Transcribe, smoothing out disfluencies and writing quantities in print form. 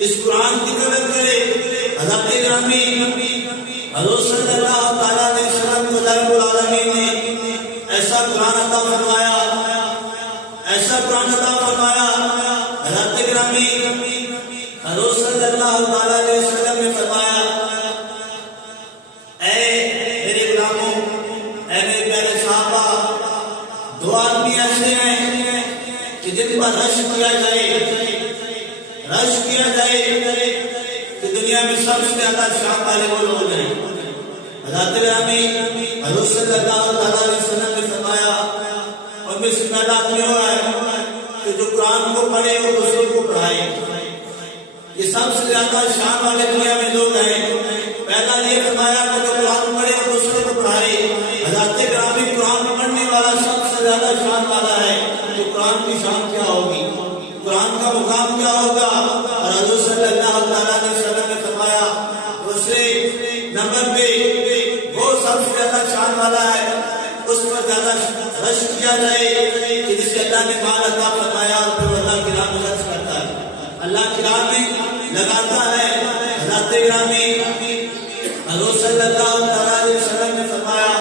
اس قرآن کی قدر کرے۔ حضرت گرامی حضور صلی اللہ تعالیٰ علیہ وسلم کو رب العالمین نے ایسا قرآن عطا فرمایا، ایسا قرآن عطا فرمایا۔ حضرت گرامی حضور صلی اللہ تعالیٰ علیہ وسلم نے فرمایا، اے میرے غلاموں، اے میرے پیارے صحابہ، دو آدمی ایسے ہیں کہ جن پر رش کیا جائے کہ دنیا میں سب سے زیادہ شان والے وہ لوگ ہیں۔ حضرت گرامی حضور صلی اللہ علیہ وسلم نے فرمایا، اور میں سے پہلا آدمی ہو رہا ہے کہ جو قرآن کو پڑھے وہ دوسروں کو پڑھائے۔ یہ سب سے زیادہ شان والے دنیا میں لوگ ہیں۔ پہلا یہ فرمایا کہ جو قرآن پڑھے وہ دوسروں کو پڑھائے۔ حضرت گرامی قرآن پڑھنے والا سب سے زیادہ شان والا ہے۔ تو قرآن کی شان کیا ہوگی، قرآن کا مقام کیا ہوگا؟ اور حضور صلی اللہ علیہ وسلم نے فرمایا دوسرے نمبر پہ وہ سب سے زیادہ شان والا ہے، اس پر زیادہ رش کیا جائے کہ جسے اللہ نے مال عطا فرمایا اور پھر اللہ کی راہ میں خرچ کرتا ہے، اللہ کی راہ میں لگاتا ہے۔ حضرت گرامی حضور صلی اللہ علیہ